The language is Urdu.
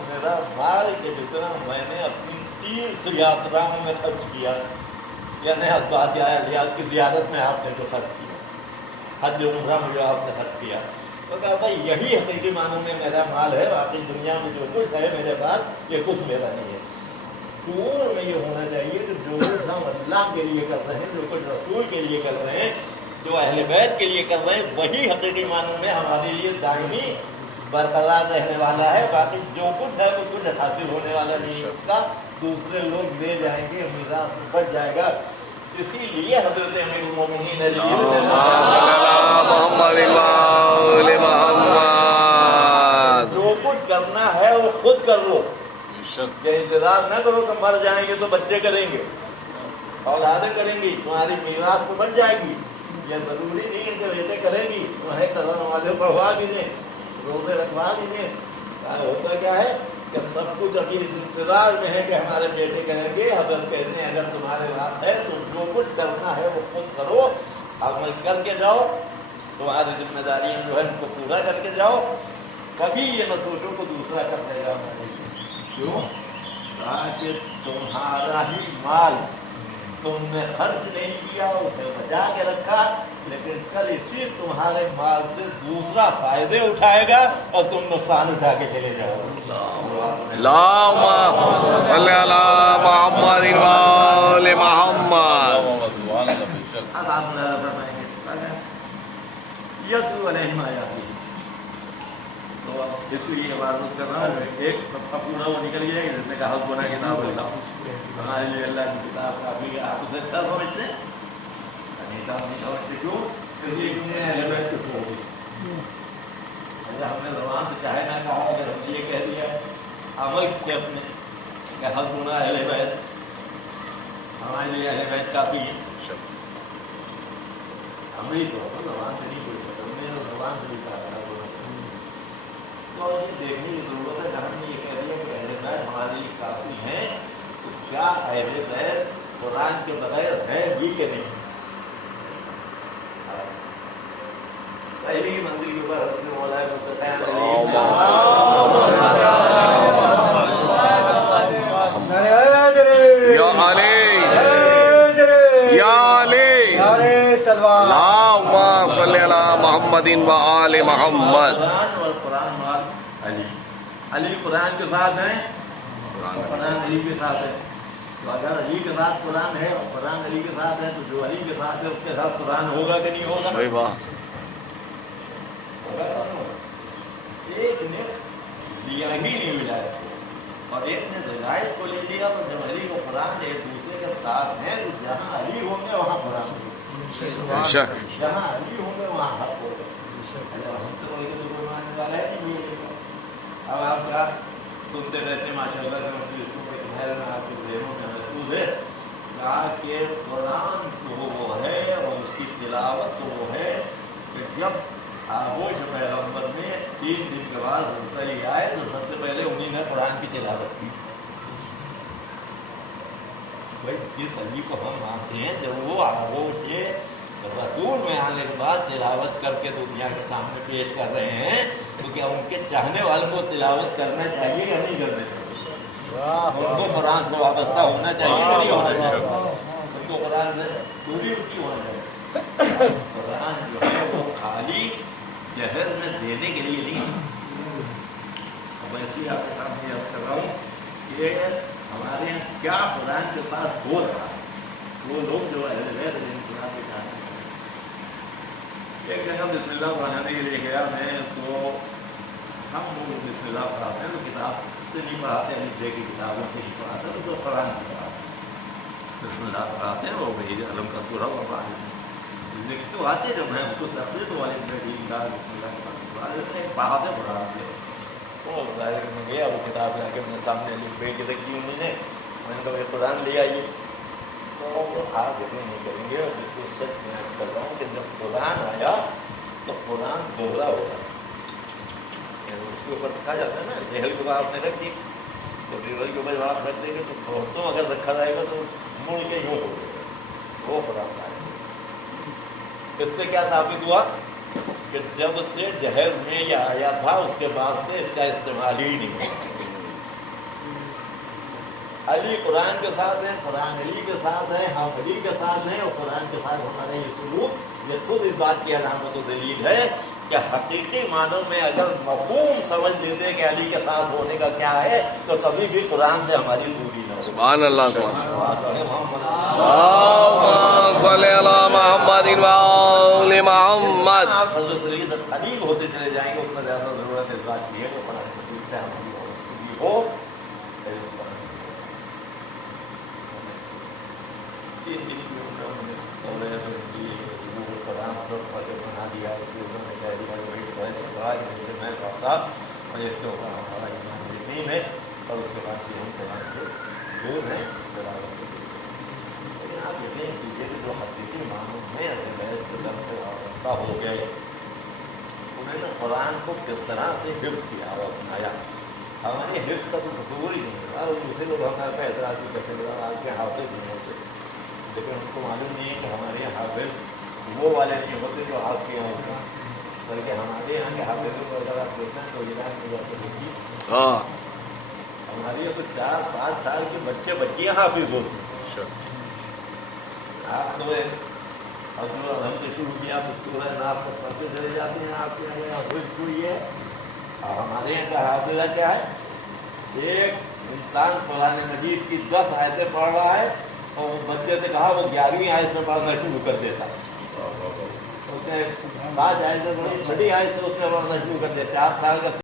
میرا مال کے جتنا میں نے اپنی تیرتھ یاتراؤں میں خرچ کیا، یعنی حضرات کی زیارت میں آپ نے جو خرچ کیا، حج عمرہ میں جو آپ نے خرچ کیا، تو کہا بھائی یہی حقیقی معنوں میں میرا مال ہے، باقی دنیا میں جو کچھ ہے میرے پاس یہ کچھ میرا نہیں ہے۔ شعور میں یہ ہونا چاہیے کہ جو کچھ ہم اللہ کے لیے کر رہے ہیں، جو کچھ رسول کے لیے کر رہے ہیں، جو اہل بیت کے لیے کر رہے ہیں، وہی حقیقی معنوں میں ہمارے لیے دائمی برقرار رہنے والا ہے۔ باقی جو کچھ ہے وہ کچھ حاصل ہونے والا نہیں ہے، اس کا دوسرے لوگ لے جائیں گے، میراث بچ جائے گا۔ اسی لیے حضرت امیر المومنین جو کچھ کرنا ہے وہ خود کر لو، یہ انتظار نہ کرو کہ مر جائیں گے تو بچے کریں گے، اولادیں کریں گی، تمہاری میراث تو بن جائے گی۔ یہ ضروری نہیں ہے کہ بیٹے کریں گی، تمہیں قضا نمازیں پڑھوا بھی دیں، روزے رکھوا بھی دیں۔ ہوتا کیا ہے کہ سب کچھ ابھی اس انتظار میں ہے کہ ہمارے بیٹے کریں گے۔ حضرت کہتے ہیں اگر تمہارے پاس ہے تو جو کچھ کرنا ہے وہ خود کرو، عمل کر کے جاؤ، تمہاری ذمہ داریاں جو ہے ان کو پورا کر کے جاؤ۔ کبھی یہ نہ سوچو کو دوسرا کر دے گا، کیوں؟ کہ تمہارا ہی مال تم نے خرچ نہیں کیا، اسے بچا کے رکھا، لیکن کل اسی تمہارے مال سے دوسرا فائدے اٹھائے گا اور تم نقصان اٹھا کے چلے جاؤ گے۔ اللہم صلی علی محمد وآل محمد۔ یتلو علیہم آیاتہ، تو اس لیے عبادت کر رہا ہوں، ایک صفحہ پورا وہ نکل گیا جس نے کہا گناہ کتاب اللہ، ہمارے لیے اللہ کی کتاب کافی ہے۔ آپ اسے اچھا سمجھتے ہیں؟ نہیں سمجھتے، کیوں؟ اس لیے کہ اہل بیت کو چھوڑ دی۔ اچھا ہم نے زبان سے چاہے نہ کہا، اگر ہم نے یہ کہہ دیا عمل سے اپنے کہ حسبنا اہل بیت، ہمارے لیے اہل بیت کافی ہے، ہمیں تو زبان سے نہیں کوئی ہم نے زبان سے نہیں کہا۔ تو یہ دیکھنے کی ضرورت ہے کہ ہم نے یہ کہہ دیا کہ اہل بیت ہمارے لیے کافی ہیں، تو کیا اہل بیت قرآن کے بغیر ہے بھی کہ نہیں؟ پہلی منزل کے اوپر حضرت مولا اللہم صلی علی محمد وآل محمد۔ قرآن اور قرآن وال علی، علی قرآن کے ساتھ ہیں، قرآن علی کے ساتھ ہے۔ تو اگر علی کے ساتھ قرآن ہے اور قرآن علی کے ساتھ ہے تو جو علی کے ساتھ ہے اس کے ساتھ قرآن ہوگا کہ نہیں ہوگا؟ صحیح بات۔ ایک نے لیا ہی نہیں ولایت کو اور ایک نے ولایت کو لے لیا، تو جب علی و قرآن ایک دوسرے کے ساتھ ہیں تو جہاں علی ہوں گے وہاں قرآن ہوگا، جہاں علی ہوں گے وہاں حق ہوگا۔ ہم تو کوئی ماننے والا ہے نہیں۔ اب آپ کیا سنتے رہتے ماشاء اللہ سے آپ کے ذہنوں میں محسوس ہے کہ قرآن تو وہ ہے اور اس کی تلاوت تو وہ ہے کہ جب آغوش پیغمبر نے 3 دن کے بعد ہوتا ہی آئے تو سب سے پہلے انہیں نے قرآن کی تلاوت کی۔ بھائی جس علی کو ہم مانتے ہیں جب وہ آغوش رسول میں آنے کے بعد تلاوت کر کے دنیا کے سامنے پیش کر رہے ہیں تو کیا ان کے چاہنے والوں کو تلاوت کرنا چاہیے یا نہیں کرنا چاہیے؟ ان کو قرآن سے وابستہ ہونا چاہیے یا نہیں ہونا چاہیے؟ ان کو قرآن سے دوری ان کی ہونا چاہیے۔ قرآن جو ہے وہ خالی جہر میں دینے کے لیے نہیں، میں اس لیے آپ کے سامنے عرض کر رہا ہوں کہ ہمارے یہاں کیا قرآن کے ساتھ ہو رہا ہے۔ وہ لوگ جو اہل بیت علیہ السلام کے کہتے ہیں، ایک جگہ بسم اللہ پڑھانے کے لیے گیا میں، تو ہم لوگ بسم اللہ پڑھاتے ہیں تو کتاب سے نہیں پڑھاتے، لکھے کی کتابوں سے نہیں پڑھاتے، تو قرآن سے پڑھاتے ہیں۔ بسم اللہ پڑھاتے ہیں وہ وہی علم کا سورہ وہ پڑھا دیتے ہیں، لکھ تو آتے جب میں اس کو تفریح والے بسم اللہ پڑھا دیتے ہیں، پڑھاتے پڑھاتے ہیں۔ وہ ظاہر میں گیا، وہ کتاب لا کے اپنے سامنے لکھ بھیج کے رکھی انہوں نے، میں نے کہا یہ قرآن لے آئیے، تو آپ اتنے نہیں کریں گے۔ اور بالکل سچ میں کر رہا ہوں کہ جب قرآن آیا تو قرآن دوہرا ہوگا، اس کے اوپر رکھا جاتا ہے نا، جہل کے بعد آپ نے رکھ دی، تو ڈیول کے اوپر جب آپ رکھ دیں گے تو بہتوں اگر رکھا جائے گا تو مڑ کے یوں ہوگا، وہ قرآن آئے گا۔ اس سے کیا ثابت ہوا کہ جب سے جہل میں یہ آیا تھا اس کے بعد سے اس کا استعمال ہی نہیں ہوا۔ علی قرآن کے ساتھ ہیں، قرآن علی کے ساتھ ہیں، ہم علی کے ساتھ ہیں، اور قرآن کے ساتھ ہمارا یہ سلوک یہ خود اس بات کی علامت و دلیل ہے کہ حقیقی معنوں میں اگر مفہوم سمجھ لیتے کہ علی کے ساتھ ہونے کا کیا ہے تو کبھی بھی قرآن سے ہماری دوری نہ ہو۔ سبحان اللہ سبحان محمد اللہم صلی علی محمد و آل محمد۔ آپ حضرت علی سے قریب ہوتے چلے جائیں گے اتنا زیادہ ضرورت اس بات کی ہے کہ قرآن مجید سے ہماری وابستگی ہو۔ تین دن کی انہوں نے قرآن سب فتح بنا دیا، انہوں نے کہہ دیا وہی بحث کہا کہ جیسے میں پڑھتا اور اس کے اوپر ہمارا ایمان یقین ہے، اور اس کے بعد ہم قرآن سے دور ہیں۔ لیکن آپ یقین کیجیے کہ جو حقیقی معنوں میں اپنے بحث کے در سے وابستہ ہو گئے انہوں نے قرآن کو کس طرح سے حفظ کیا اور اپنایا، ہمارے حفظ کا تو تصور ہی نہیں ہے۔ اور دوسرے لوگ ہمارے پہ اعتراض بھی کرتے ہیں آج کے حافظ نہیں ہوتے، لیکن ان کو معلوم نہیں ہے کہ ہمارے یہاں حافظ وہ والے نہیں ہوتے جو آپ کے یہاں ہوتے ہیں، بلکہ ہمارے یہاں کے حافظوں کو اگر آپ دیکھیں تو علاج میں جاتے ہیں ہمارے یہاں تو 4-5 سال کے بچے بچیاں حافظ ہوتے ہیں۔ آپ تو ہم سے شروع کیا تو سورہ ناس تک پڑھتے چلے جاتے ہیں، آپ کے یہاں حافظ ہوئی ہے۔ اور ہمارے یہاں کا حافظہ کیا ہے، ایک انسان قرآن مجید کی 10 آیتیں پڑھ رہا ہے اور وہ بچے سے کہا وہ 11ویں آیت سے پڑھنا شروع کر دیتا، اس نے 5 آیتیں پڑھی، 6 آیت سے اس نے پڑھنا شروع کر دیتا۔ 4 سال کا